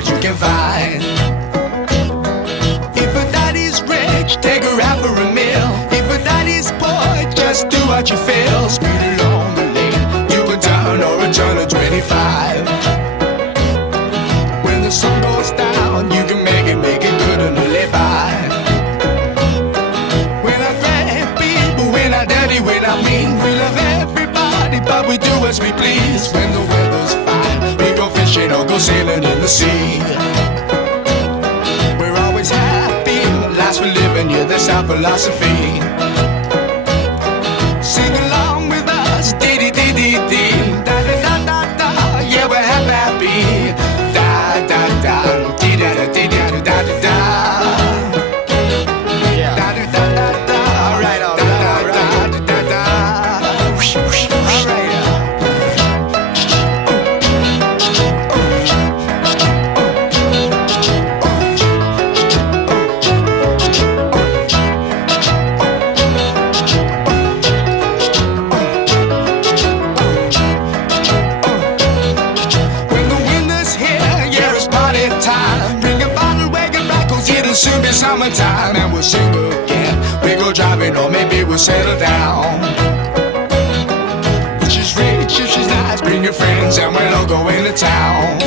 what you can find. If a daddy's rich, take her out for a meal. If a daddy's poor, just do what you feel. Speed along the lane, you can turn or a turn of 25. When the sun goes down, you can make it good and live by. We're not great people, we're not dirty, we're not mean. We love everybody, but we do as we please. When the weather's fine, we go fishing or go sailing in the sea. We're always happy, last we're living, yeah, that's our philosophy. Sing along with us, dee-dee-dee-dee-dee, da-da-da-da-da, yeah, we're happy. Da-da-da, dee-da-da-dee-da-da-da-da. Yeah. Da-da-da-da-da, alright, alright, da-da-da-da. Alright. It'll soon be summertime and we'll sing again. We go driving or maybe we'll settle down. If she's rich, if she's nice, bring your friends and we'll all go into town.